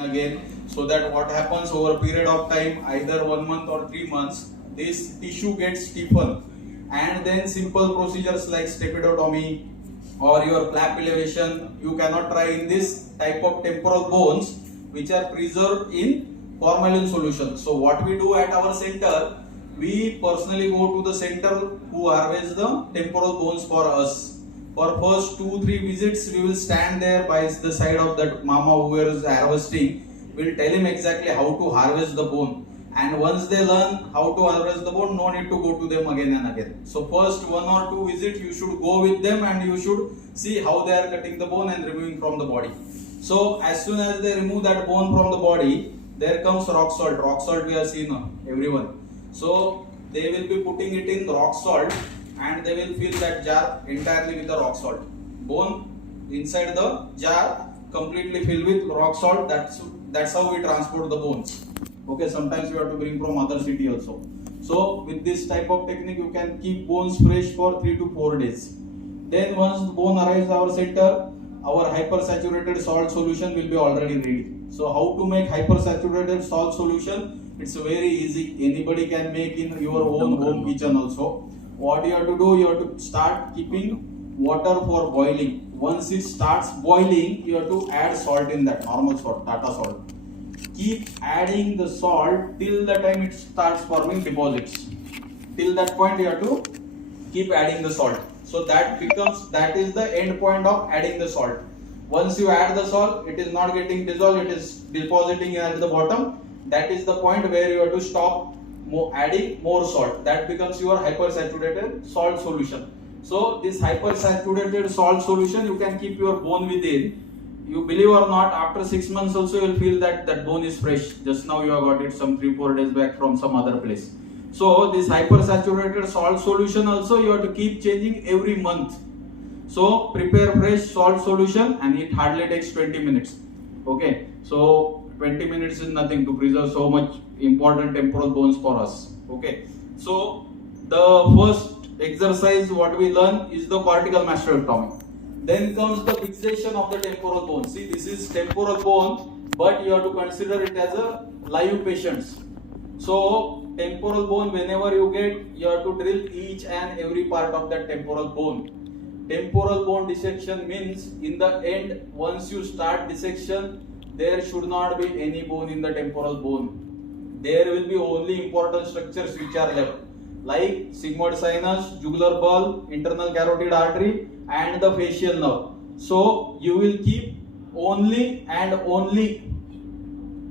again, so that what happens over a period of time, either 1 month or 3 months, this tissue gets stiffened, and then simple procedures like stepidotomy or your flap elevation you cannot try in this type of temporal bones which are preserved in formalin solution. So what we do at our center, we personally go to the center who harvest the temporal bones for us. For first 2-3 visits, we will stand there by the side of that mama who is harvesting. We'll tell him exactly how to harvest the bone. And once they learn how to harvest the bone, no need to go to them again and again. So first 1 or 2 visits, you should go with them and you should see how they are cutting the bone and removing from the body. So as soon as they remove that bone from the body, there comes rock salt. Rock salt we have seen everyone. So they will be putting it in rock salt and they will fill that jar entirely with the rock salt. Bone inside the jar completely filled with rock salt. That's how we transport the bones. Okay, sometimes you have to bring from other city also. So with this type of technique, you can keep bones fresh for 3 to 4 days. Then once the bone arrives our center, our hypersaturated salt solution will be already ready. So how to make hypersaturated salt solution? It's very easy. Anybody can make in your own home kitchen also. What you have to do, you have to start keeping water for boiling. Once it starts boiling, you have to add salt in that, normal salt, Tata salt. Keep adding the salt till the time it starts forming deposits. Till that point you have to keep adding the salt. So that is the end point of adding the salt. Once you add the salt, it is not getting dissolved, it is depositing at the bottom. That is the point where you have to stop adding more salt. That becomes your hypersaturated salt solution. So this hypersaturated salt solution, you can keep your bone within. You believe or not, after 6 months also you will feel that that bone is fresh. Just now you have got it some 3-4 days back from some other place. So this hypersaturated salt solution also you have to keep changing every month. So prepare fresh salt solution and it hardly takes 20 minutes. Okay, so 20 minutes is nothing to preserve so much important temporal bones for us. Okay, so the first exercise what we learn is the cortical mastectomy. Then comes the fixation of the temporal bone. See, this is temporal bone, but you have to consider it as a live patients. So temporal bone, whenever you get, you have to drill each and every part of that temporal bone. Temporal bone dissection means in the end, once you start dissection, there should not be any bone in the temporal bone. There will be only important structures which are left, like sigmoid sinus, jugular bulb, internal carotid artery, and the facial nerve. So you will keep only and only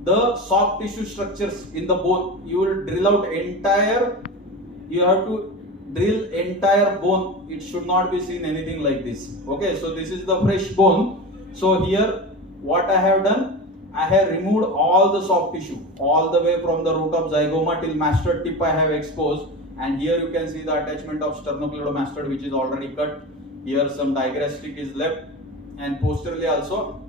the soft tissue structures in the bone. You will drill out entire, you have to drill entire bone. It should not be seen anything like this. Okay, so this is the fresh bone. So here what I have done, I have removed all the soft tissue, all the way from the root of zygoma till mastoid tip I have exposed. And here you can see the attachment of sternocleidomastoid which is already cut. Here some digraphic is left, and posteriorly also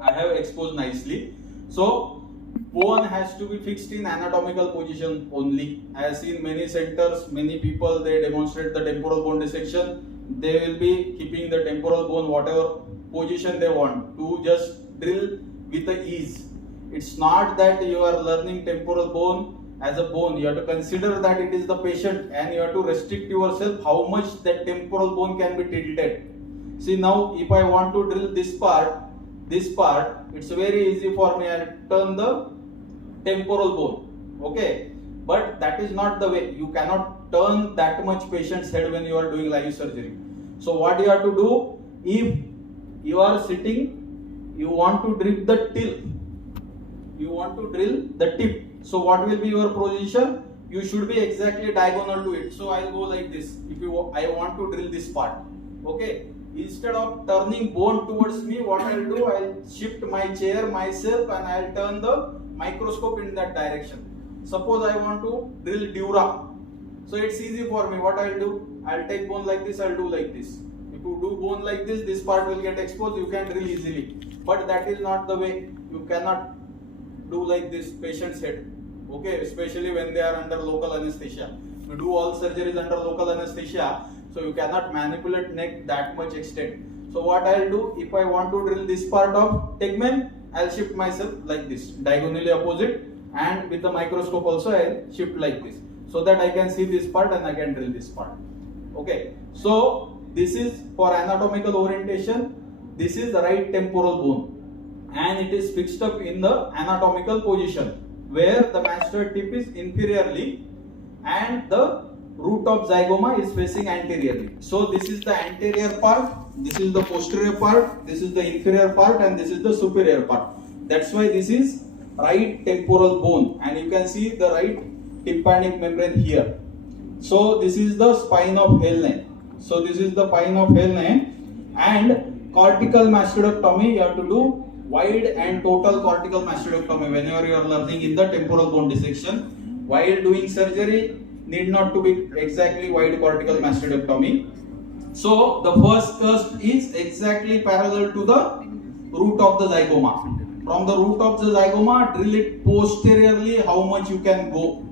I have exposed nicely. So bone has to be fixed in anatomical position only. I have seen many centers, many people, they demonstrate the temporal bone dissection. They will be keeping the temporal bone whatever position they want to just drill with the ease. It's not that you are learning temporal bone as a bone. You have to consider that it is the patient and you have to restrict yourself how much that temporal bone can be tilted. See, now if I want to drill this part, it's very easy for me. I turn the temporal bone. Okay, but that is not the way. You cannot turn that much patient's head when you are doing live surgery. So what you have to do, if you are sitting, you want to drill the tip. You want to drill the tip. So what will be your position? You should be exactly diagonal to it. So I'll go like this. I want to drill this part. Okay. Instead of turning bone towards me, what I'll do, I'll shift my chair myself and I'll turn the microscope in that direction. Suppose I want to drill dura. So it's easy for me. What I'll do, I'll take bone like this, I'll do like this. If you do bone like this part will get exposed, you can drill easily. But that is not the way. You cannot do like this patient's head. Okay, especially when they are under local anesthesia. You do all surgeries under local anesthesia, so you cannot manipulate neck that much extent. So what I'll do, if I want to drill this part of tegmen, I'll shift myself like this, diagonally opposite, and with the microscope also I'll shift like this, so that I can see this part and I can drill this part. Okay, so this is for anatomical orientation. This is the right temporal bone, and it is fixed up in the anatomical position where the masseter tip is inferiorly and the root of zygoma is facing anteriorly. So this is the anterior part, this is the posterior part, this is the inferior part, and this is the superior part. That's why this is right temporal bone, and you can see the right tympanic membrane here. So this is the spine of Henle. So this is the spine of Henle, and cortical mastoidectomy you have to do wide and total cortical mastoidectomy whenever you are learning in the temporal bone dissection. While doing surgery, need not to be exactly wide cortical mastoidectomy. So the first cusp is exactly parallel to the root of the zygoma. From the root of the zygoma, drill it posteriorly how much you can go.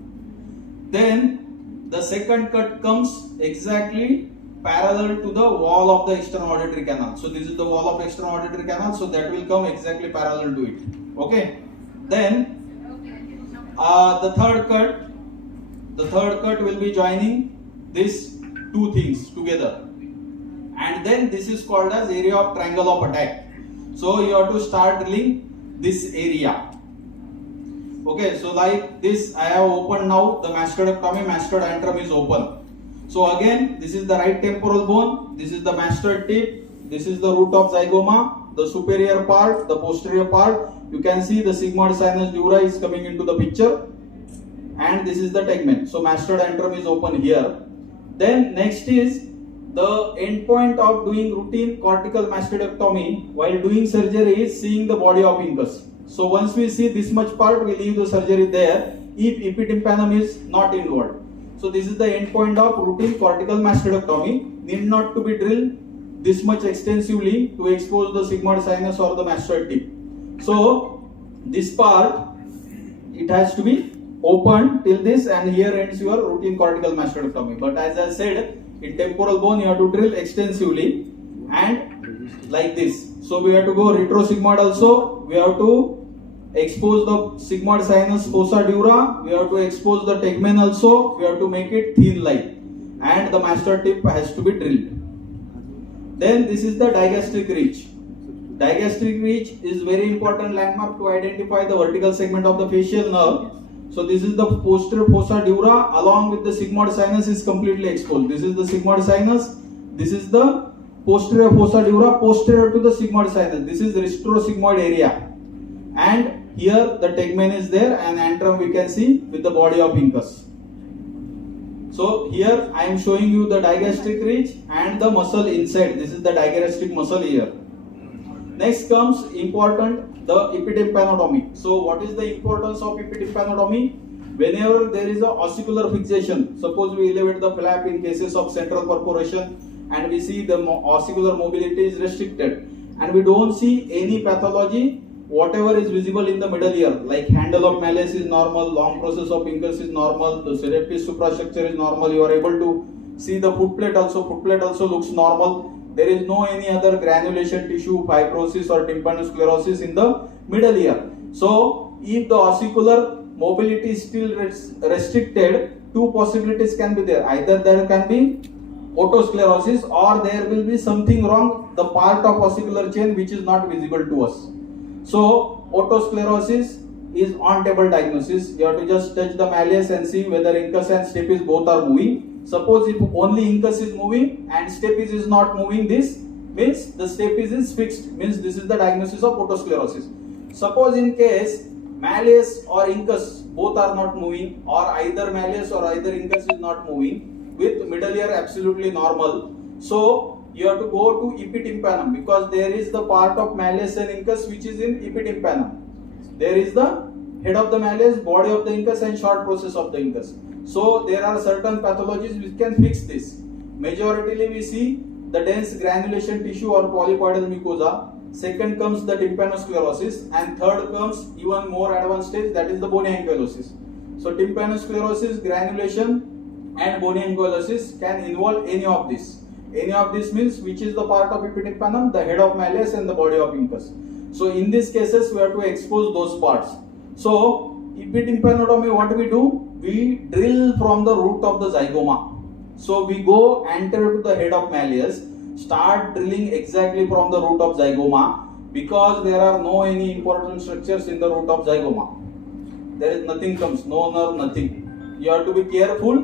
Then the second cut comes exactly parallel to the wall of the external auditory canal. So this is the wall of external auditory canal, so that will come exactly parallel to it. Okay. Then the third cut will be joining these two things together, and then this is called as area of triangle of attack. So you have to start drilling this area. Okay, so like this I have opened now the mastoidectomy, mastoid antrum is open. So again, this is the right temporal bone, this is the mastoid tip, this is the root of zygoma, the superior part, the posterior part. You can see the sigmoid sinus dura is coming into the picture, and this is the tegmen. So mastoid antrum is open here. Then next is the end point of doing routine cortical mastoidectomy while doing surgery is seeing the body of incus. So once we see this much part, we leave the surgery there if epitympanum is not involved. So this is the end point of routine cortical mastoidectomy. Need not to be drilled this much extensively to expose the sigmoid sinus or the mastoid tip. So this part, it has to be open till this, and here ends your routine cortical mastoidectomy. But as I said, in temporal bone you have to drill extensively and like this. So we have to go retrosigmoid also. We have to expose the sigmoid sinus fossa dura. We have to expose the tegmen also. We have to make it thin line, and the mastoid tip has to be drilled. Then this is the digastric ridge. Digastric ridge is very important landmark to identify the vertical segment of the facial nerve. So this is the posterior fossa dura along with the sigmoid sinus is completely exposed. This is the sigmoid sinus. This is the posterior fossa dura posterior to the sigmoid sinus. This is the retrosigmoid area. And here the tegmen is there, and antrum we can see with the body of incus. So here I am showing you the digastric ridge and the muscle inside. This is the digastric muscle here. Next comes important, the epitympanotomy. So what is the importance of epitympanotomy? Whenever there is a ossicular fixation, suppose we elevate the flap in cases of central perforation and we see the ossicular mobility is restricted, and we don't see any pathology, whatever is visible in the middle ear, like handle of malleus is normal, long process of incus is normal, the surreptitious suprastructure is normal, you are able to see the footplate also looks normal. There is no any other granulation tissue, fibrosis or tympanosclerosis in the middle ear. So if the ossicular mobility is still restricted, two possibilities can be there. Either there can be otosclerosis, or there will be something wrong, the part of ossicular chain which is not visible to us. So otosclerosis is on-table diagnosis. You have to just touch the malleus and see whether incus and stapes both are moving. Suppose if only incus is moving and stapes is not moving, this means the stapes is fixed, means this is the diagnosis of otosclerosis. Suppose in case malleus or incus both are not moving, or either malleus or either incus is not moving, with middle ear absolutely normal, so you have to go to epitympanum, because there is the part of malleus and incus which is in epitympanum. There is the head of the malleus, body of the incus, and short process of the incus. So there are certain pathologies which can fix this. Majoritarily we see the dense granulation tissue or polypoidal mucosa. Second comes the tympanosclerosis, and third comes even more advanced stage, that is the bony ankylosis. So tympanosclerosis, granulation and bony ankylosis can involve any of this. Any of this means which is the part of epitympanum, the head of malleus and the body of incus. So in these cases, we have to expose those parts. So epitympanotomy, what we do? We drill from the root of the zygoma. So we go anterior to the head of malleus, start drilling exactly from the root of zygoma, because there are no any important structures in the root of zygoma. There is nothing comes, no nerve, nothing. You have to be careful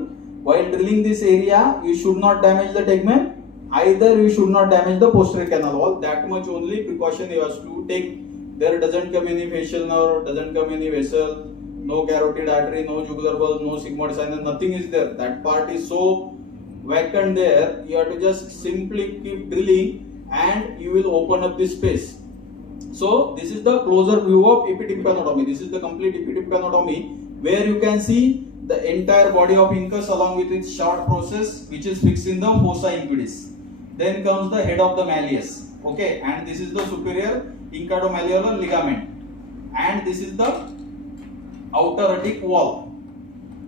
while drilling this area. You should not damage the tegmen, either you should not damage the posterior canal wall. That much only precaution you have to take. There doesn't come any facial nerve, doesn't come any vessel, no carotid artery, no jugular bulb, no sigmoid sinus, nothing is there. That part is so vacant there. You have to just simply keep drilling and you will open up this space. So this is the closer view of epitympanotomy. This is the complete epitympanotomy, where you can see the entire body of incus along with its short process, which is fixed in the fossa impedis. Then comes the head of the malleus. Okay, and this is the superior incatomalleolar ligament, and this is the outer radic wall.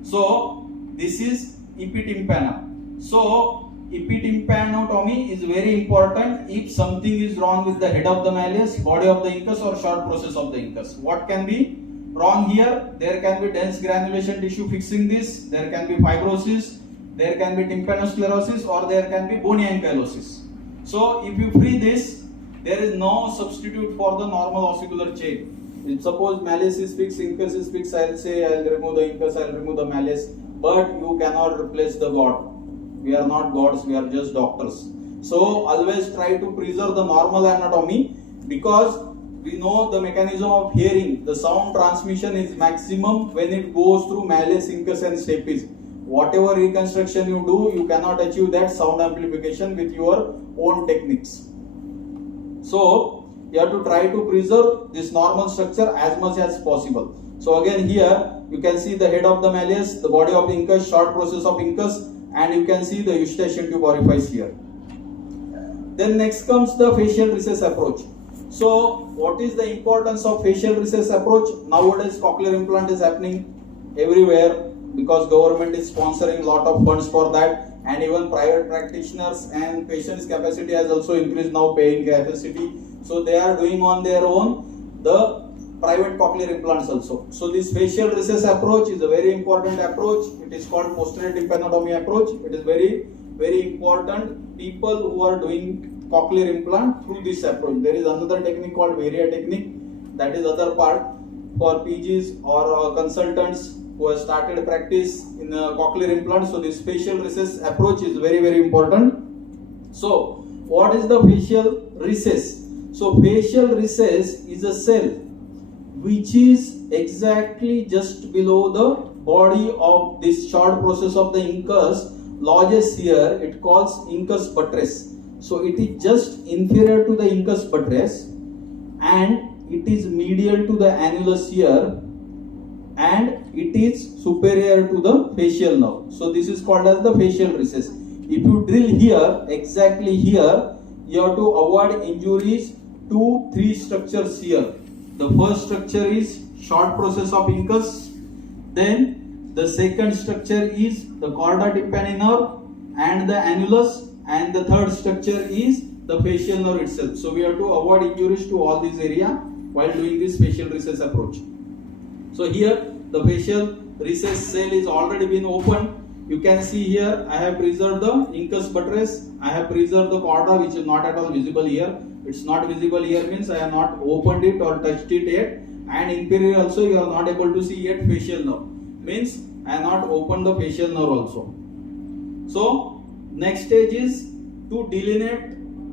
So this is epitympana. So epitympanotomy is very important if something is wrong with the head of the malleus, body of the incus, or short process of the incus. What can be wrong here? There can be dense granulation tissue fixing this, there can be fibrosis, there can be tympanosclerosis, or there can be bony ankylosis. So if you free this, there is no substitute for the normal ossicular chain. If suppose malleus is fixed, incus is fixed, I will say I will remove the incus, I will remove the malleus, but you cannot replace the God. We are not gods, we are just doctors. So always try to preserve the normal anatomy, because we know the mechanism of hearing. The sound transmission is maximum when it goes through malleus, incus and stapes. Whatever reconstruction you do, you cannot achieve that sound amplification with your own techniques. So you have to try to preserve this normal structure as much as possible. So again here you can see the head of the malleus, the body of the incus, short process of incus, and you can see the eustachian tube orifice here. Then next comes the facial recess approach. So what is the importance of facial recess approach? Nowadays cochlear implant is happening everywhere, because government is sponsoring lot of funds for that, and even private practitioners and patients capacity has also increased now, paying capacity. So they are doing on their own the private cochlear implants also. So this facial recess approach is a very important approach. It is called posterior tympanotomy approach. It is very, very important. People who are doing cochlear implant through this approach. There is another technique called Varia technique. That is other part for PGs or consultants who have started practice in cochlear implant. So this facial recess approach is very, very important. So what is the facial recess? So facial recess is a cell which is exactly just below the body of this short process of the incus, lodges here. It calls incus buttress. So it is just inferior to the incus buttress, and it is medial to the annulus here, and it is superior to the facial nerve. So this is called as the facial recess. If you drill here, exactly here, you have to avoid injuries to three structures here. The first structure is short process of incus, then the second structure is the chorda tympani nerve and the annulus, and the third structure is the facial nerve itself. So we have to avoid injuries to all these area while doing this facial recess approach. So here the facial recess cell is already been opened. You can see here I have preserved the incus buttress, I have preserved the chorda, which is not at all visible here. It's not visible here means I have not opened it or touched it yet, and inferior also you are not able to see yet facial nerve, means I have not opened the facial nerve also. So next stage is to delineate.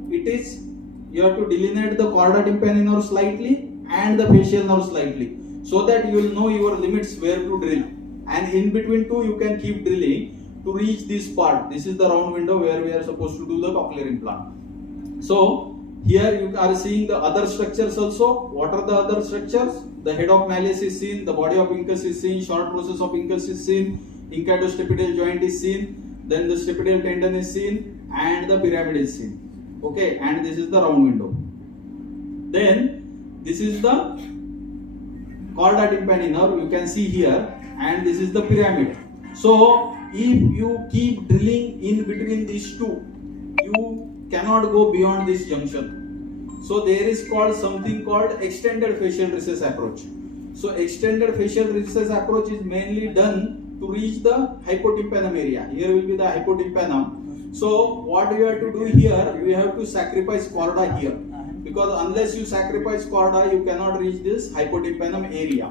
It is you have to delineate the chorda tympani nerve slightly and the facial nerve slightly, so that you will know your limits where to drill, and in between two you can keep drilling to reach this part. This is the round window where we are supposed to do the cochlear implant. So here you are seeing the other structures also. What are the other structures? The head of malleus is seen, the body of incus is seen, short process of incus is seen, incatostapedial joint is seen, then the stapedial tendon is seen, and the pyramid is seen. Okay, and this is the round window. Then this is the chorda tympani nerve, you can see here, and this is the pyramid. So if you keep drilling in between these two, you cannot go beyond this junction. So there is called something called extended facial recess approach. So extended facial recess approach is mainly done to reach the hypotympanum area. Here will be the hypotympanum. So what you have to do here, you have to sacrifice chorda here, because unless you sacrifice chorda, you cannot reach this hypotympanum area.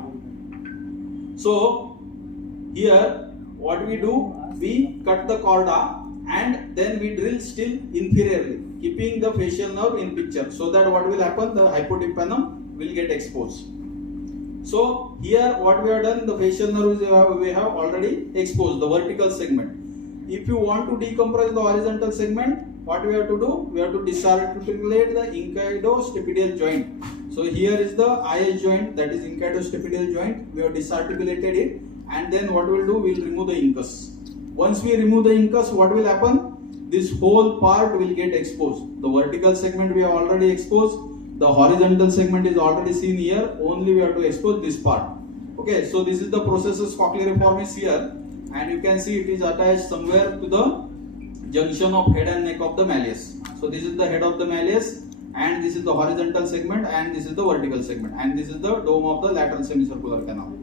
So here what we do, we cut the chorda and then we drill still inferiorly, keeping the facial nerve in picture, so that what will happen, the hypotympanum will get exposed. So here what we have done, the facial nerve we have already exposed, the vertical segment. If you want to decompress the horizontal segment, what we have to do, we have to disarticulate the incaidostepidial joint. So here is the IS joint, that is incaidostepidial joint. We have disarticulated it, and then what we will do, we will remove the incus. Once we remove the incus, what will happen? This whole part will get exposed. The vertical segment we have already exposed. The horizontal segment is already seen here. Only we have to expose this part. Okay, so this is the processus cochleariformis here, and you can see it is attached somewhere to the junction of head and neck of the malleus. So this is the head of the malleus, and this is the horizontal segment, and this is the vertical segment, and this is the dome of the lateral semicircular canal.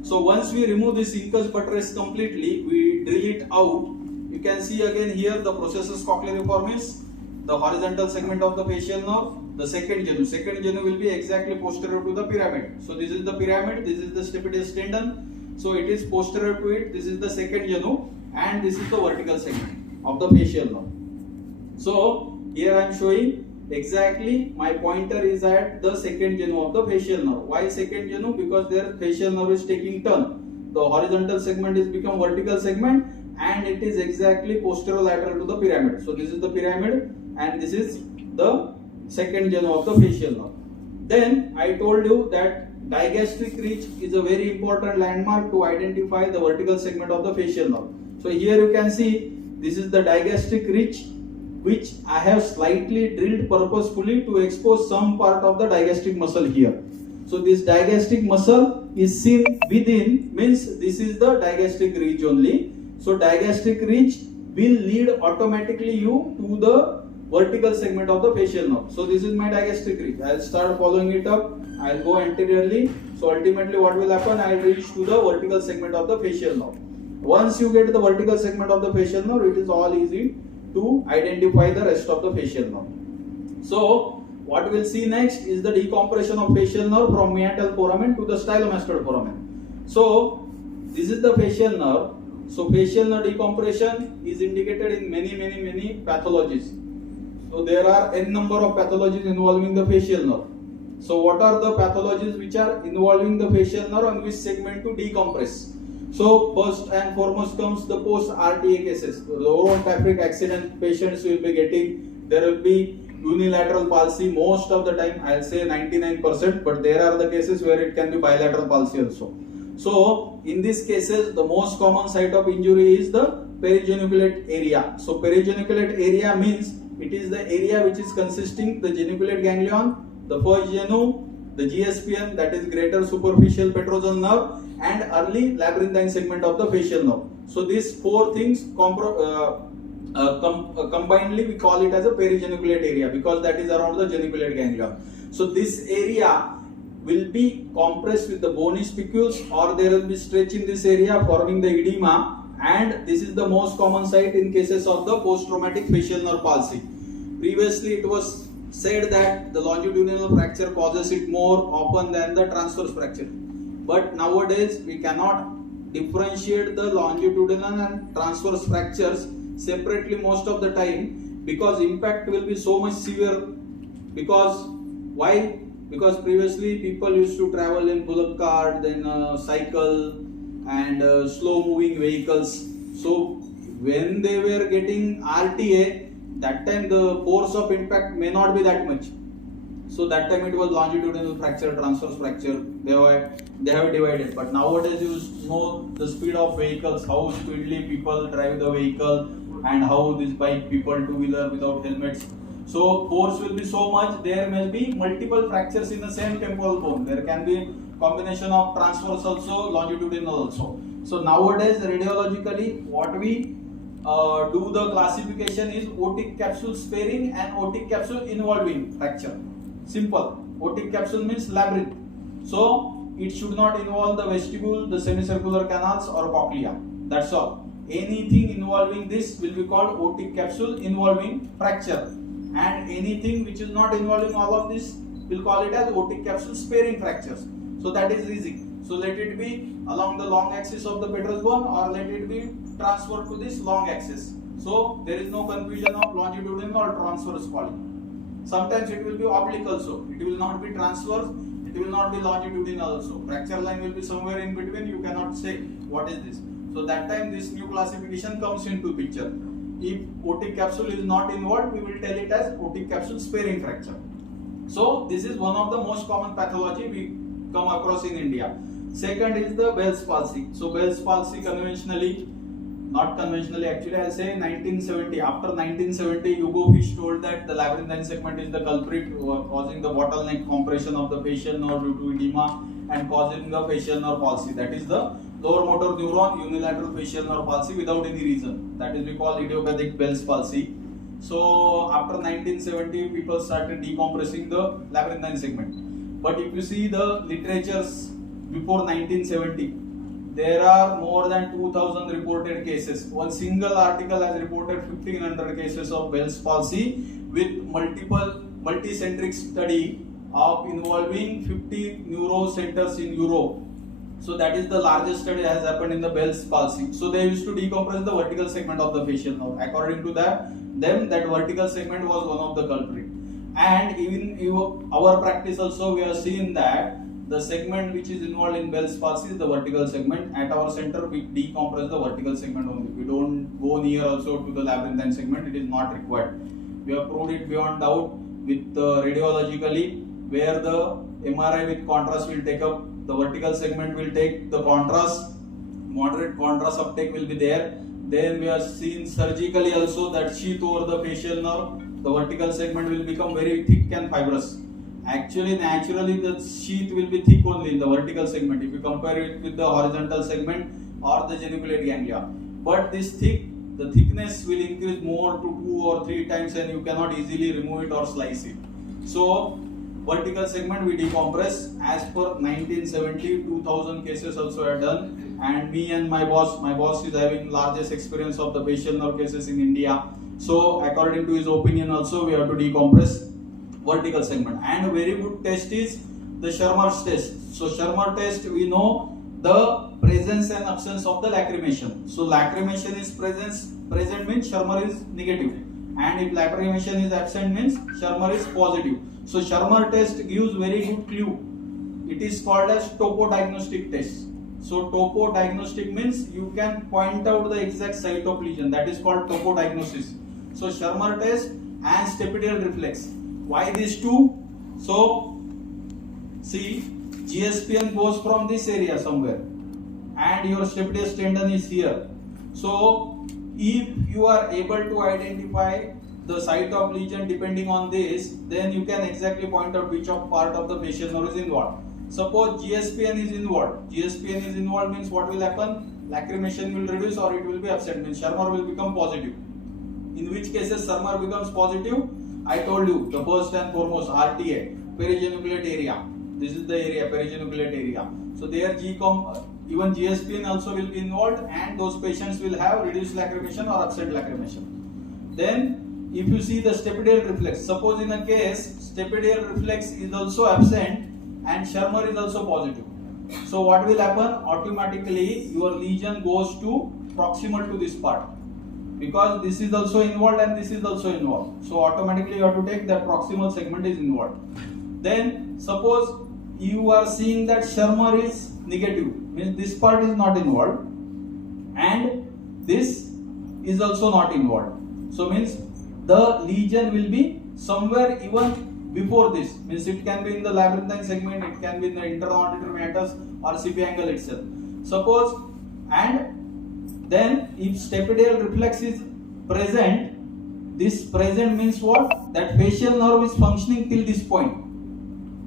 So once we remove this incus buttress completely, we drill it out. You can see again here the processus cochleariformis, the horizontal segment of the facial nerve, the second genu. Second genu will be exactly posterior to the pyramid. So this is the pyramid, this is the stapedius tendon. So it is posterior to it. This is the second genu, and this is the vertical segment of the facial nerve. So here I am showing exactly, my pointer is at the second genu of the facial nerve. Why second genu? Because their facial nerve is taking turn. The horizontal segment is become vertical segment, and it is exactly posterolateral to the pyramid. So this is the pyramid, and this is the second genu of the facial nerve. Then I told you that digastric ridge is a very important landmark to identify the vertical segment of the facial nerve. So here you can see this is the digastric ridge, which I have slightly drilled purposefully to expose some part of the digastric muscle here. So this digastric muscle is seen within, means this is the digastric ridge only. So digastric ridge will lead automatically you to the vertical segment of the facial nerve. So this is my digastric ridge. I will start following it up. I will go anteriorly. So ultimately what will happen? I will reach to the vertical segment of the facial nerve. Once you get the vertical segment of the facial nerve, it is all easy to identify the rest of the facial nerve. So what we'll see next is the decompression of facial nerve from meatal foramen to the stylomastoid foramen. So this is the facial nerve. So facial nerve decompression is indicated in many pathologies. So there are n number of pathologies involving the facial nerve. So what are the pathologies which are involving the facial nerve and which segment to decompress? So first and foremost comes the post RTA cases. The orofabric accident patients will be getting, there will be unilateral palsy most of the time, I'll say 99%, but there are the cases where it can be bilateral palsy also. So in these cases, the most common site of injury is the perigeniculate area. So perigeniculate area means it is the area which is consisting the geniculate ganglion, the first genu, the GSPN, that is greater superficial petrosal nerve, and early labyrinthine segment of the facial nerve. So these four things combinedly we call it as a perigeniculate area, because that is around the geniculate ganglion. So this area will be compressed with the bony spicules, or there will be stretch in this area forming the edema, and this is the most common site in cases of the post-traumatic facial nerve palsy. Previously it was said that the longitudinal fracture causes it more often than the transverse fracture, but nowadays we cannot differentiate the longitudinal and transverse fractures separately most of the time, because impact will be so much severe. Because why? Because previously people used to travel in bullock cart, then cycle and slow moving vehicles. So when they were getting RTA, that time the force of impact may not be that much. So that time it was longitudinal fracture, transverse fracture, they have divided. But nowadays you know the speed of vehicles, how speedily people drive the vehicle, and how this bike people two-wheeler without helmets. So force will be so much, there may be multiple fractures in the same temporal bone. There can be combination of transverse also, longitudinal also. So nowadays radiologically what we do the classification is otic capsule sparing and otic capsule involving fracture. Simple. Otic capsule means labyrinth. So it should not involve the vestibule, the semicircular canals or cochlea. That's all. Anything involving this will be called otic capsule involving fracture, and anything which is not involving all of this we'll call it as otic capsule sparing fractures. So that is easy. So let it be along the long axis of the petrous bone or let it be transferred to this long axis. So there is no confusion of longitudinal or transverse falling. Sometimes it will be oblique also. It will not be transverse. It will not be longitudinal also. Fracture line will be somewhere in between. You cannot say what is this. So that time this new classification comes into picture. If otic capsule is not involved, we will tell it as otic capsule sparing fracture. So this is one of the most common pathology we come across in India. Second is the Bell's palsy. So Bell's palsy conventionally, not conventionally actually, I'll say 1970. After 1970, Hugo Fish told that the labyrinthine segment is the culprit causing the bottleneck compression of the facial nerve due to edema and causing the facial nerve palsy. That is the lower motor neuron unilateral facial nerve palsy without any reason. That is we call idiopathic Bell's palsy. So after 1970, people started decompressing the labyrinthine segment. But if you see the literatures before 1970, there are more than 2000 reported cases. One single article has reported 1500 cases of Bell's palsy with multicentric study of involving 50 neuro centers in Europe. So that is the largest study that has happened in the Bell's palsy. So they used to decompress the vertical segment of the facial nerve. According to them that vertical segment was one of the culprit. And even in our practice also we have seen that the segment which is involved in Bell's palsy is the vertical segment. At our center we decompress the vertical segment only. We don't go near also to the labyrinthine segment. It is not required. We have proved it beyond doubt with radiologically, where the MRI with contrast will take up the vertical segment, will take the contrast, moderate contrast uptake will be there. Then we have seen surgically also that sheath over the facial nerve, the vertical segment will become very thick and fibrous. Actually, naturally the sheath will be thick only in the vertical segment if you compare it with the horizontal segment or the geniculate ganglia. But this the thickness will increase more to 2 or 3 times and you cannot easily remove it or slice it. So vertical segment we decompress. As per 1970, 2000 cases also are done, and me and my boss is having largest experience of the facial nerve cases in India. So according to his opinion also we have to decompress vertical segment. And a very good test is the Shermer's test. So Shermer test, we know the presence and absence of the lacrimation. So lacrimation is present means Shermer is negative, and if lacrimation is absent means Shermer is positive. So Shermer test gives very good clue. It is called as topodiagnostic test. So topodiagnostic means you can point out the exact site of lesion. That is called topodiagnosis. So Shermer test and stapedial reflex. Why these two? So see, GSPN goes from this area somewhere and your stapedial tendon is here. So if you are able to identify the site of lesion depending on this, then you can exactly point out which part of the facial nerve is involved. Suppose GSPN is involved. GSPN is involved means what will happen? Lacrimation will reduce or it will be absent, means Shermer will become positive. In which cases Shermer becomes positive? I told you, the first and foremost RTA, perigeniculate area. This is the area, perigeniculate area. So there even GSPN also will be involved, and those patients will have reduced lacrimation or absent lacrimation. Then if you see the stapedial reflex, suppose in a case stapedial reflex is also absent and Shermer is also positive. So what will happen? Automatically your lesion goes to proximal to this part, because this is also involved and this is also involved. So automatically you have to take that proximal segment is involved. Then suppose you are seeing that Shermer is negative, means this part is not involved and this is also not involved. So means the lesion will be somewhere even before this, means it can be in the labyrinthine segment, it can be in the interauditory meatus or CP angle itself. Suppose, and then if stapedial reflex is present, this present means what? That facial nerve is functioning till this point.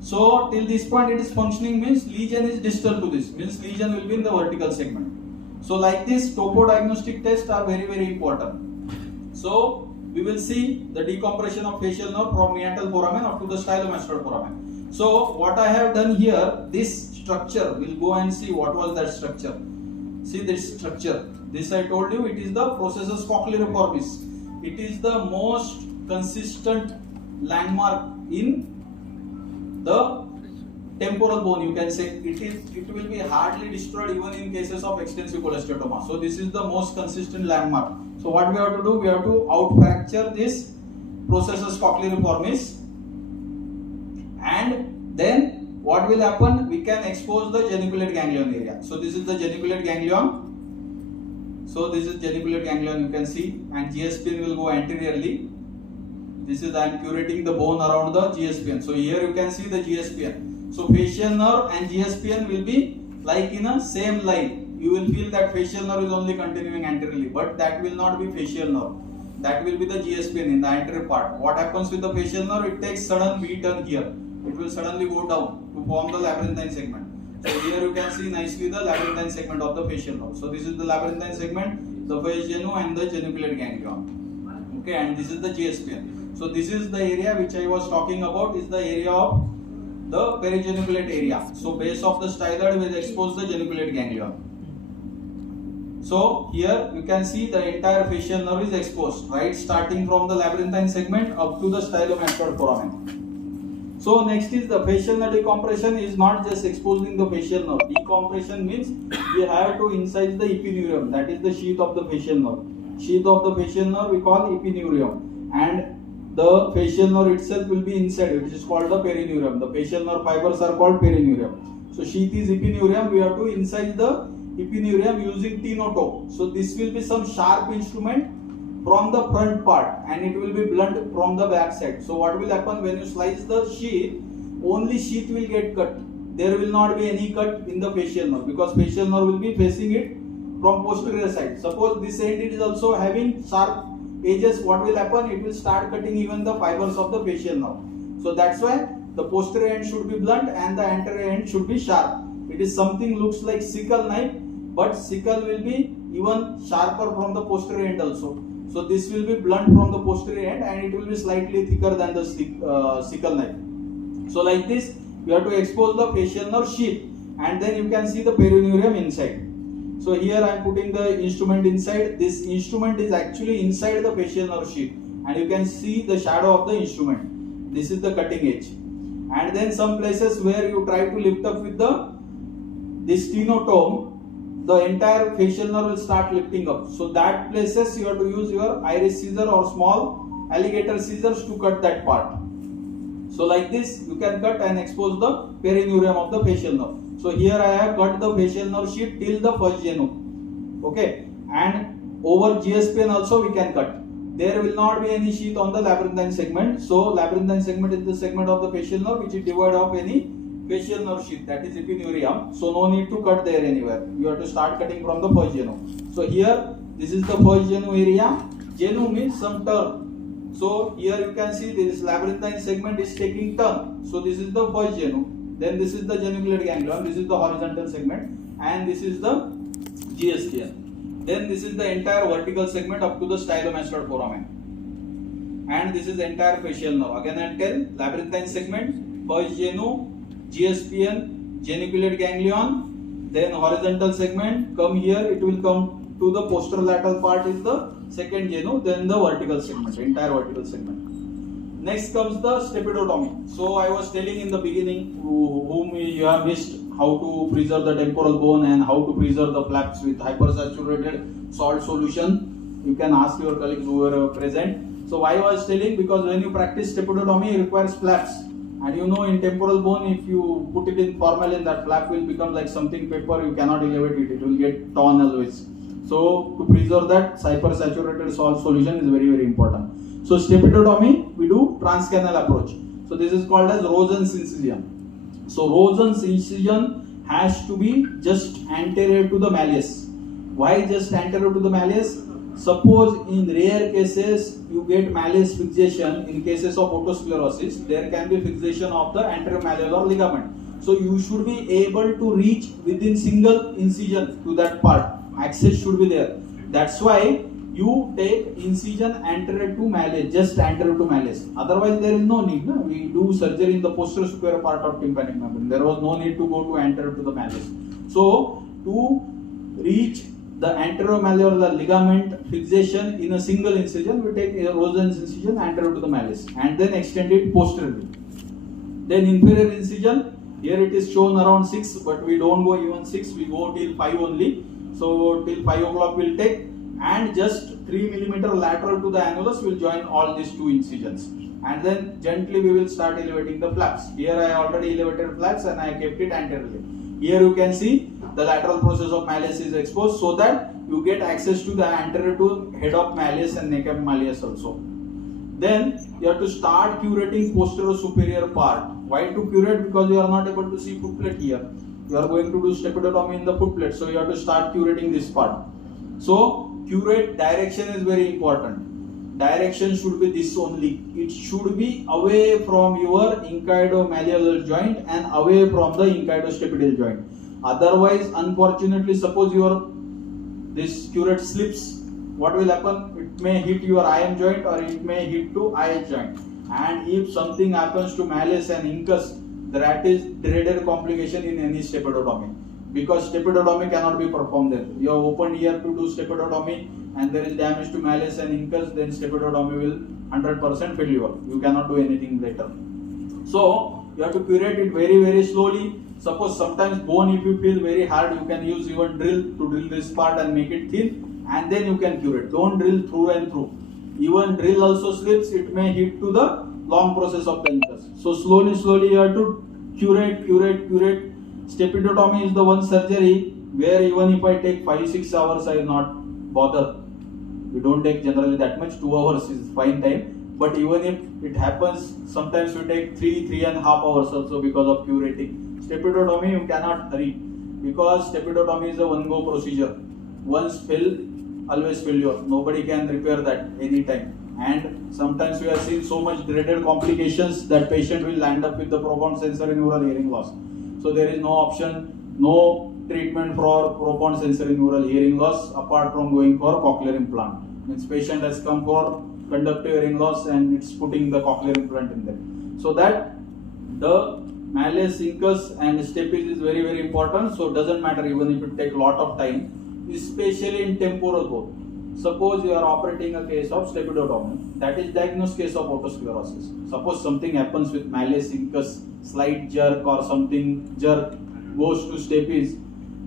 So till this point it is functioning means lesion is distal to this, means lesion will be in the vertical segment. So like this, topodiagnostic tests are very important. So we will see the decompression of facial nerve from meatal foramen up to the stylomastoid foramen. So what I have done here, this structure, we'll go and see what was that structure. See this structure. This I told you, it is the processus cochleariformis. It is the most consistent landmark in the temporal bone, you can say. It will be hardly destroyed even in cases of extensive cholesteatoma. So this is the most consistent landmark. So what we have to do, we have to out fracture this processus cochleariformis, and then what will happen, we can expose the geniculate ganglion area. So this is the geniculate ganglion. So this is geniculate ganglion, you can see, and GSPN will go anteriorly. This is, I am curating the bone around the GSPN. So here you can see the GSPN. So facial nerve and GSPN will be like in a same line. You will feel that facial nerve is only continuing anteriorly, but that will not be facial nerve. That will be the GSPN in the anterior part. What happens with the facial nerve? It takes sudden V-turn here. It will suddenly go down to form the labyrinthine segment. So here you can see nicely the labyrinthine segment of the facial nerve. So this is the labyrinthine segment, the face genu and the geniculate ganglion. Okay, and this is the GSPN. So this is the area which I was talking about, is the area of the perigeniculate area. So base of the styloid will expose the geniculate ganglion. So here you can see the entire facial nerve is exposed, right, starting from the labyrinthine segment up to the stylomastoid foramen. So next is the facial nerve decompression is not just exposing the facial nerve. Decompression means we have to incise the epineurium, that is the sheath of the facial nerve. Sheath of the facial nerve we call epineurium, and the facial nerve itself will be inside, which is called the perineurium. The facial nerve fibers are called perineurium. So sheath is epineurium, we have to incise the epineurium using tenotope. So this will be some sharp instrument from the front part, and it will be blunt from the back side. So what will happen, when you slice the sheath, only sheath will get cut. There will not be any cut in the facial nerve, because facial nerve will be facing it from posterior side. Suppose this end it is also having sharp edges, what will happen, it will start cutting even the fibers of the facial nerve. So that's why the posterior end should be blunt and the anterior end should be sharp. It is something looks like sickle knife, but sickle will be even sharper from the posterior end also. So this will be blunt from the posterior end, and it will be slightly thicker than the sickle knife. So like this, you have to expose the facial nerve sheath, and then you can see the perineurium inside. So here I am putting the instrument inside. This instrument is actually inside the facial nerve sheath, and you can see the shadow of the instrument. This is the cutting edge. And then some places where you try to lift up with this stenotome, the entire facial nerve will start lifting up. So that places you have to use your iris scissor or small alligator scissors to cut that part. So like this, you can cut and expose the perineurium of the facial nerve. So here I have cut the facial nerve sheath till the first genu. Okay, and over GSPN also we can cut. There will not be any sheath on the labyrinthine segment. So labyrinthine segment is the segment of the facial nerve which is devoid of any facial nerve sheath, that is epineurium. So no need to cut there anywhere. You have to start cutting from the first genu. So here this is the first genu area. Genu means some turn. So here you can see this labyrinthine segment is taking turn. So this is the first genu. Then this is the geniculate ganglion. This is the horizontal segment, and this is the GSPN. Then this is the entire vertical segment up to the stylomastoid foramen. And this is the entire facial nerve. Again I tell, labyrinthine segment, first genu, GSPN, geniculate ganglion, then horizontal segment, come here, it will come to the posterolateral part is the second genu, then the vertical segment, entire vertical segment. Next comes the stepidotomy. So I was telling in the beginning, whom you have missed, how to preserve the temporal bone and how to preserve the flaps with hypersaturated salt solution. You can ask your colleagues who were present. So why I was telling, because when you practice stepidotomy, it requires flaps. And you know, in temporal bone, if you put it in formalin, that flap will become like something paper, you cannot elevate it, it will get torn always. So to preserve that, hypersaturated salt solution is very important. So stepidotomy, we do transcanal approach. So this is called as Rosen's incision. So Rosen's incision has to be just anterior to the malleus. Why just anterior to the malleus? Suppose in rare cases you get malleus fixation, in cases of otosclerosis, there can be fixation of the anterior malleolar ligament. So you should be able to reach within single incision to that part access should be there. That's why you take incision anterior to malleus, just anterior to malleus. Otherwise, there is no need. No? We do surgery in the posterior superior part of tympanic membrane. There was no need to go to anterior to the malleus. So, to reach the anteromalleolar ligament fixation in a single incision, we take a Rosen's incision anterior to the malleus and then extend it posteriorly. Then inferior incision, here it is shown around 6, but we don't go even 6, we go till 5 only. So till 5 o'clock we'll take, and just 3 mm lateral to the annulus will join all these 2 incisions. And then gently we will start elevating the flaps. Here I already elevated flaps and I kept it anteriorly. Here you can see the lateral process of malleus is exposed so that you get access to the anterior to head of malleus and neck of malleus also. Then you have to start curating posterior superior part. Why to curate? Because you are not able to see foot plate here. You are going to do stepidotomy in the foot plate, so you have to start curating this part. So curate direction is very important. Direction should be this only. It should be away from your incaidomalleolar joint and away from the incaidostepidial joint. Otherwise, unfortunately, suppose this curate slips, what will happen? It may hit your IM joint or it may hit to IH joint. And if something happens to malleus and incus, that is dreaded complication in any stepidotomy. Because stepidotomy cannot be performed there. You have opened here to do stepidotomy and there is damage to malleus and incus, then stepidotomy will 100% failure. You cannot do anything later. So, you have to curate it very, very slowly. Suppose sometimes bone, if you feel very hard, you can use even drill to drill this part and make it thin, and then you can curate. Don't drill through and through. Even drill also slips, it may hit to the long process of the incus. So slowly you have to curate. Stepidotomy is the one surgery where even if I take 5-6 hours, I will not bother. We don't take generally that much, 2 hours is fine time. But even if it happens, sometimes we take 3.5 hours also because of curating. Stepidotomy you cannot hurry because stepidotomy is a one-go procedure. Once fail, always failure. Nobody can repair that anytime. And sometimes we have seen so much dreaded complications that patient will land up with the profound sensory neural hearing loss. So there is no option, no treatment for profound sensory neural hearing loss apart from going for cochlear implant. Means patient has come for conductive hearing loss and it's putting the cochlear implant in there. So that the malleus, incus and stapes is very, very important. So it doesn't matter even if it takes a lot of time, especially in temporal bone. Suppose you are operating a case of stepidotomy, that is diagnosed case of otosclerosis. Suppose something happens with malleus, incus, slight jerk or something jerk goes to stapes,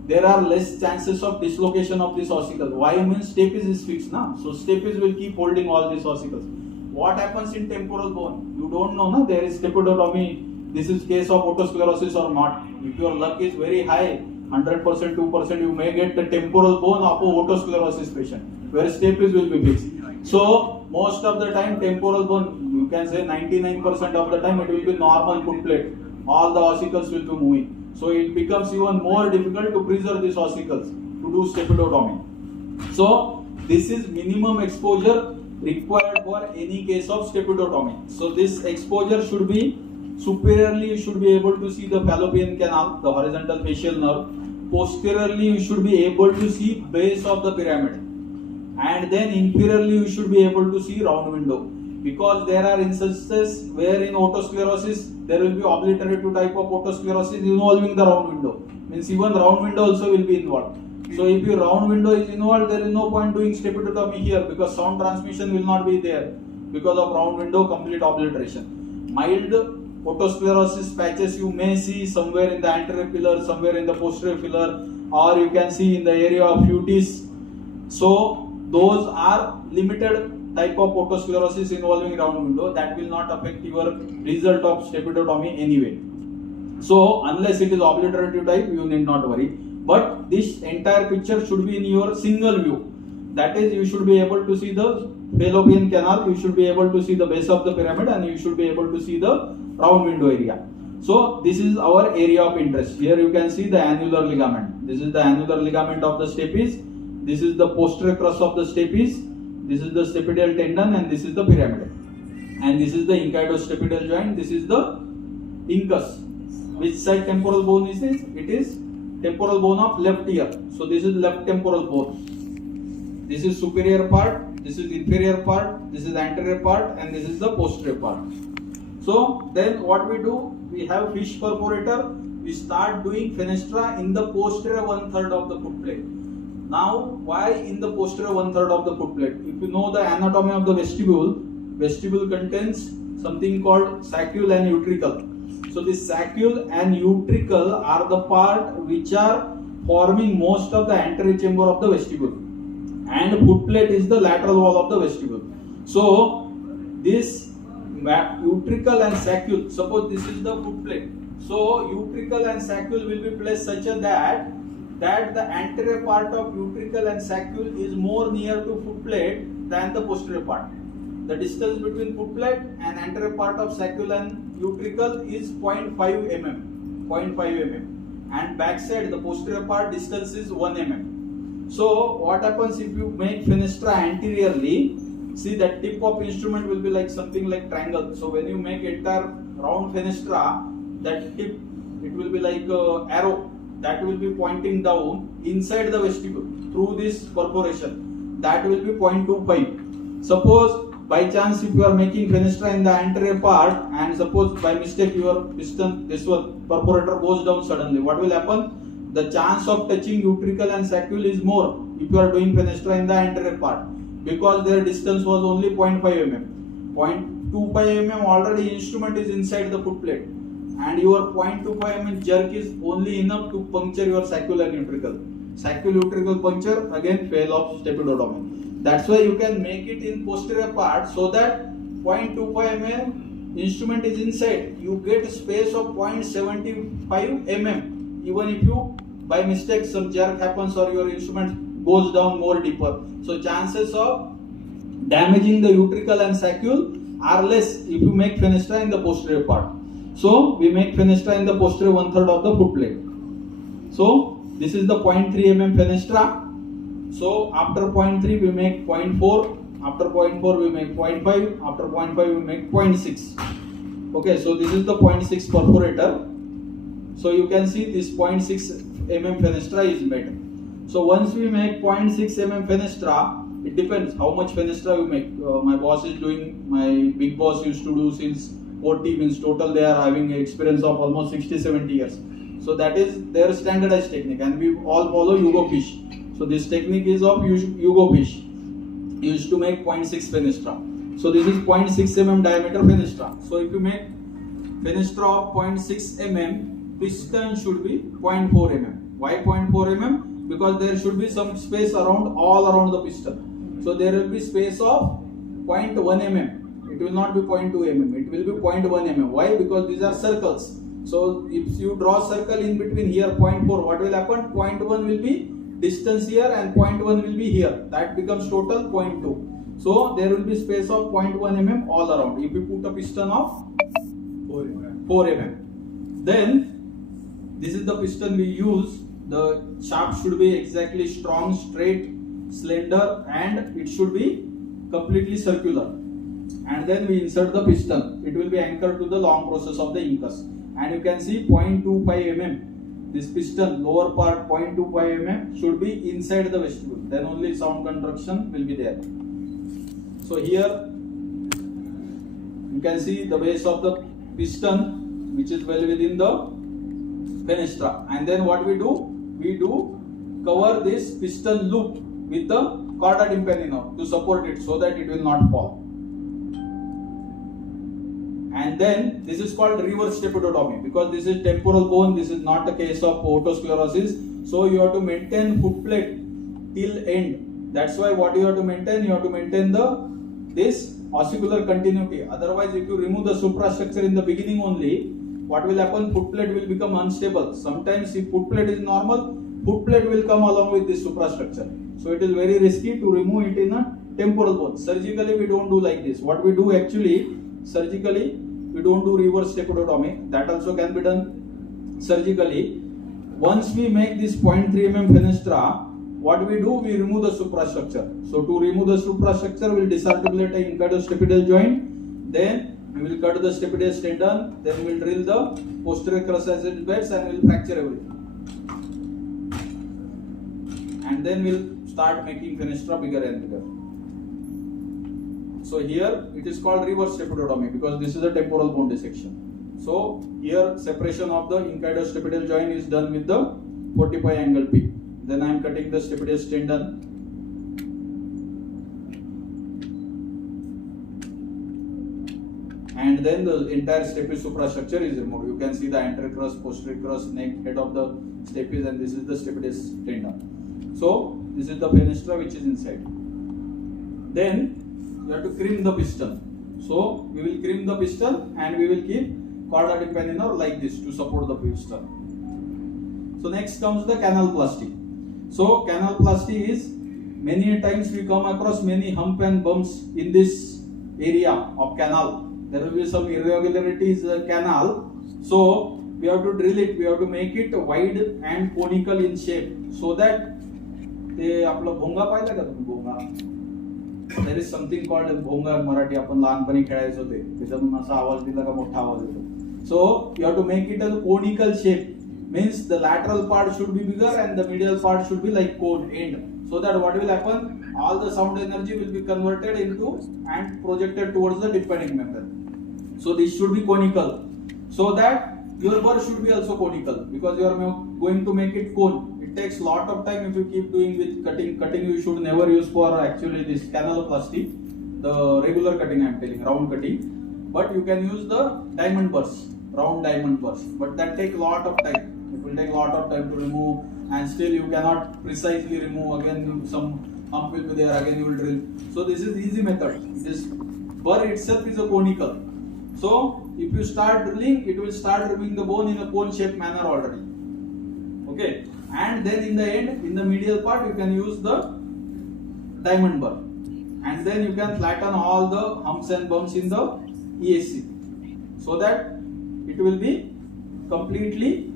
there are less chances of dislocation of this ossicle. Why? Means stapes is fixed now. So stapes will keep holding all these ossicles. What happens in temporal bone? You don't know, no? There is stepidotomy. This is case of otosclerosis or not. If your luck is very high, 100%, 2%, you may get the temporal bone of a otosclerosis patient, where stapes will be fixed. So most of the time temporal bone, you can say 99% of the time it will be normal foot plate. All the ossicles will be moving. So it becomes even more difficult to preserve these ossicles to do stepidotomy. So this is minimum exposure required for any case of stepidotomy. So this exposure should be superiorly, you should be able to see the fallopian canal, the horizontal facial nerve. Posteriorly, you should be able to see base of the pyramid. And then inferiorly, you should be able to see round window. Because there are instances where in otosclerosis, there will be obliterative type of otosclerosis involving the round window. Means even round window also will be involved. So if your round window is involved, there is no point doing stepidotomy here because sound transmission will not be there because of round window complete obliteration. Mild otosclerosis patches you may see somewhere in the anterior pillar, somewhere in the posterior pillar, or you can see in the area of cutis. So those are limited type of otosclerosis involving round window that will not affect your result of stepidotomy anyway. So unless it is obliterative type, you need not worry. But this entire picture should be in your single view. That is, you should be able to see the fallopian canal, you should be able to see the base of the pyramid, and you should be able to see the round window area. So this is our area of interest. Here you can see the annular ligament. This is the annular ligament of the stapes. This is the posterior crus of the stapes. This is the stapedial tendon, and this is the pyramid. And this is the incaidostepidial joint. This is the incus. Which side temporal bone is this? It is temporal bone of left ear. So this is left temporal bone. This is superior part, this is inferior part, this is anterior part, and this is the posterior part. So then what we do, we have fish perforator, we start doing fenestra in the posterior 1/3 of the foot plate. Now why in the posterior 1/3 of the foot plate? If you know the anatomy of the vestibule, vestibule contains something called saccule and utricle. So this saccule and utricle are the part which are forming most of the anterior chamber of the vestibule, and foot plate is the lateral wall of the vestibule. So this utricle and saccule, suppose this is the foot plate. So utricle and saccule will be placed such that the anterior part of utricle and saccule is more near to foot plate than the posterior part. The distance between foot plate and anterior part of saccule and utricle is 0.5 mm, and backside the posterior part distance is 1 mm. So what happens if you make fenestra anteriorly? See, that tip of instrument will be like something like triangle. So when you make entire round fenestra, that tip, it will be like arrow that will be pointing down inside the vestibule through this perforation. That will be 0.25. Suppose by chance if you are making fenestra in the anterior part, and suppose by mistake your piston, this one perforator goes down suddenly, what will happen? The chance of touching utricle and saccule is more if you are doing fenestra in the anterior part, because their distance was only 0.5 mm. 0.25 mm already instrument is inside the foot plate, and your 0.25 mm jerk is only enough to puncture your saccule and utricle. Saccule utricle puncture, again fail of stepidotomy. That's why you can make it in posterior part, so that 0.25 mm instrument is inside. You get space of 0.75 mm, even if you by mistake some jerk happens or your instrument goes down more deeper. So chances of damaging the utricle and saccule are less if you make fenestra in the posterior part. So we make fenestra in the posterior 1/3 of the foot plate. So this is the 0.3 mm fenestra. So after 0.3 we make 0.4, after 0.4 we make 0.5, after 0.5 we make 0.6. Okay, so this is the 0.6 perforator. So you can see this 0.6 mm fenestra is made. So once we make 0.6 mm fenestra, it depends how much fenestra we make. My boss is doing, my big boss used to do since 40, means total they are having experience of almost 60-70 years. So that is their standardized technique, and we all follow Yugo fish. So this technique is of Yugo fish. Used to make 0.6 fenestra. So this is 0.6 mm diameter fenestra. So if you make fenestra of 0.6 mm, piston should be 0.4 mm. Why 0.4 mm? Because there should be some space all around the piston. So there will be space of 0.1 mm. It will not be 0.2 mm. It will be 0.1 mm. Why? Because these are circles. So if you draw circle in between here 0.4, what will happen? 0.1 will be distance here and 0.1 will be here. That becomes total 0.2. So there will be space of 0.1 mm all around. If you put a piston of 4 mm. Then this is the piston we use. The shaft should be exactly strong, straight, slender, and it should be completely circular. And then we insert the piston. It will be anchored to the long process of the incus. And you can see 0.25 mm. This piston, lower part 0.25 mm, should be inside the vestibule. Then only sound conduction will be there. So here you can see the base of the piston, which is well within the fenestra. And then what we do? We do cover this piston loop with the corda tympani to support it so that it will not fall. And then this is called reverse stepidotomy, because this is temporal bone. This is not a case of otosclerosis. So you have to maintain foot plate till end. That's why what you have to maintain? You have to maintain this ossicular continuity. Otherwise, if you remove the suprastructure in the beginning only, what will happen? Foot plate will become unstable. Sometimes if foot plate is normal, foot plate will come along with this suprastructure. So it is very risky to remove it in a temporal bone. Surgically, we don't do like this. What we do actually, surgically, we don't do reverse stepidotomy. That also can be done surgically. Once we make this 0.3 mm fenestra, what we do? We remove the suprastructure. So to remove the suprastructure, we will disarticulate the incudostapedial joint. Then we will cut the stapedial tendon. Then we will drill the posterior crustaceous beds and we will fracture everything. and then we'll start making fenestra bigger and bigger. So here it is called reverse stepidotomy because this is a temporal bone dissection. So here separation of the incaidostepidial joint is done with the 45 angle pick. Then I am cutting the stapedius tendon. And then the entire stapes suprastructure is removed. You can see the anterior crus, posterior crus, neck, head of the stapes, and this is the stapedius tendon. So this is the fenestra which is inside. Then you have to crimp the piston. So we will crimp the piston and we will keep chorda tympanior like this to support the piston. So next comes the canalplasty. So canalplasty is many times we come across many hump and bumps in this area of canal. There will be some irregularities in canal. So we have to drill it. We have to make it wide and conical in shape so that ते आपलं भोंगा पाहिलं का तुम्ही भोंगा? There is something called भोंगा मराठी आपण लहानपणी खेळायचो ते त्याच्यातून असा आवाज दिला का मोठा आवाज येतो. So you have to make it a conical shape. Means the lateral part should be bigger and the medial part should be like cone end. So that what will happen? All the sound energy will be converted into and projected towards the tympanic membrane. So this should be conical. So that your burr should be also conical because you are going to make it cone. It takes lot of time if you keep doing with cutting. Cutting you should never use for actually this canaloplasty, the regular cutting I am telling, round cutting. But you can use the diamond burrs, round diamond burrs. But that take lot of time. It will take lot of time to remove, and still you cannot precisely remove. Again, some hump will be there. Again, you will drill. So this is easy method. This burr itself is a conical. So if you start drilling, it will start removing the bone in a cone-shaped manner already. Okay, and then in the end, in the medial part, you can use the diamond burr, and then you can flatten all the humps and bumps in the ESC, so that it will be completely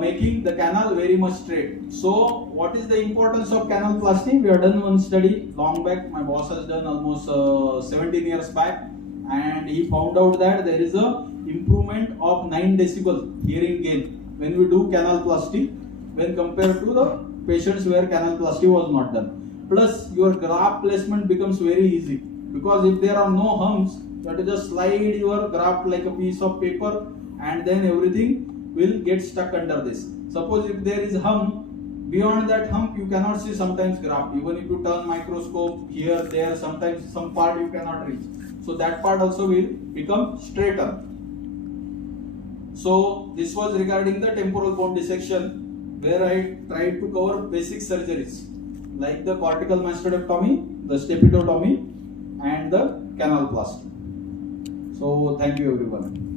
making the canal very much straight. So what is the importance of canalplasty? We have done one study long back. My boss has done almost 17 years back, and he found out that there is a improvement of 9 decibel hearing gain when we do canalplasty when compared to the patients where canalplasty was not done. Plus your graft placement becomes very easy because if there are no humps, you have to just slide your graft like a piece of paper and then everything will get stuck under this. Suppose if there is hump, beyond that hump you cannot see sometimes graft. Even if you turn microscope here, there, sometimes some part you cannot reach. So that part also will become straighter. So this was regarding the temporal bone dissection, where I tried to cover basic surgeries like the cortical mastectomy, the stepidotomy, and the canalplasty. So thank you everyone.